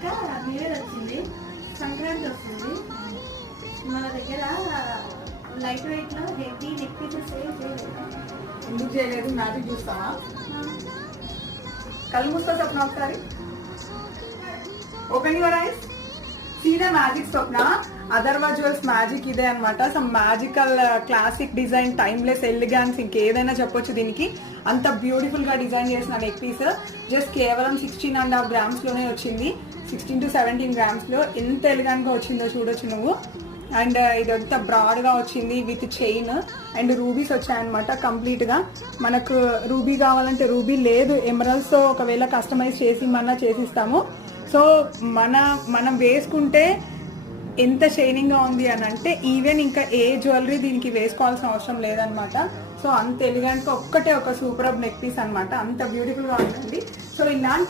ఇంకా new year వచ్చింది, సంక్రాంతి వస్తుంది. మన దగ్గర లైట్ వెయిట్ లో హెవీ నెక్ పీసెస్ ఏం చేయలేదు. ఎందుకు చేయలేదు? మ్యాజిక్ చూస్తావా? కళ్ళు మూసుకో స్వప్న ఒకసారి. Open your eyes. See the magic Swapna. Atharva jewels magic ఇదే అనమాట. Some magical classic design, timeless elegance, ఇంకేదైనా చెప్పొచ్చు దీనికి. అంత బ్యూటిఫుల్ గా డిజైన్ చేసిన నెక్ పీస్ జస్ట్ కేవలం 16.5 grams లోనే వచ్చింది. 16 to 17 grams లో ఎంత ఎలిగాంట్ గా వచ్చిందో చూడొచ్చు నువ్వు. అండ్ ఇదంతా బ్రాడ్ గా వచ్చింది విత్ చైన్ అండ్ రూబీస్ వచ్చాయన్నమాట. కంప్లీట్ గా మనకు రూబీ కావాలంటే రూబీ, లేదు ఎమరల్స్ తో ఒకవేళ కస్టమైజ్ చేసి మన చేసిస్తాము. సో మనం వేసుకుంటే ఎంత షైనింగ్ గా ఉంది అని అంటే ఈవెన్ ఇంకా ఏ జ్యువెలరీ దీనికి వేసుకోవాల్సిన అవసరం లేదనమాట. సో అంత ఎలిగెంట్ గా ఒక్కటే ఒక సూపర్ నెక్ పీస్ అనమాట. అంత బ్యూటిఫుల్ గా ఉంటుంది. సో ఇలాంటి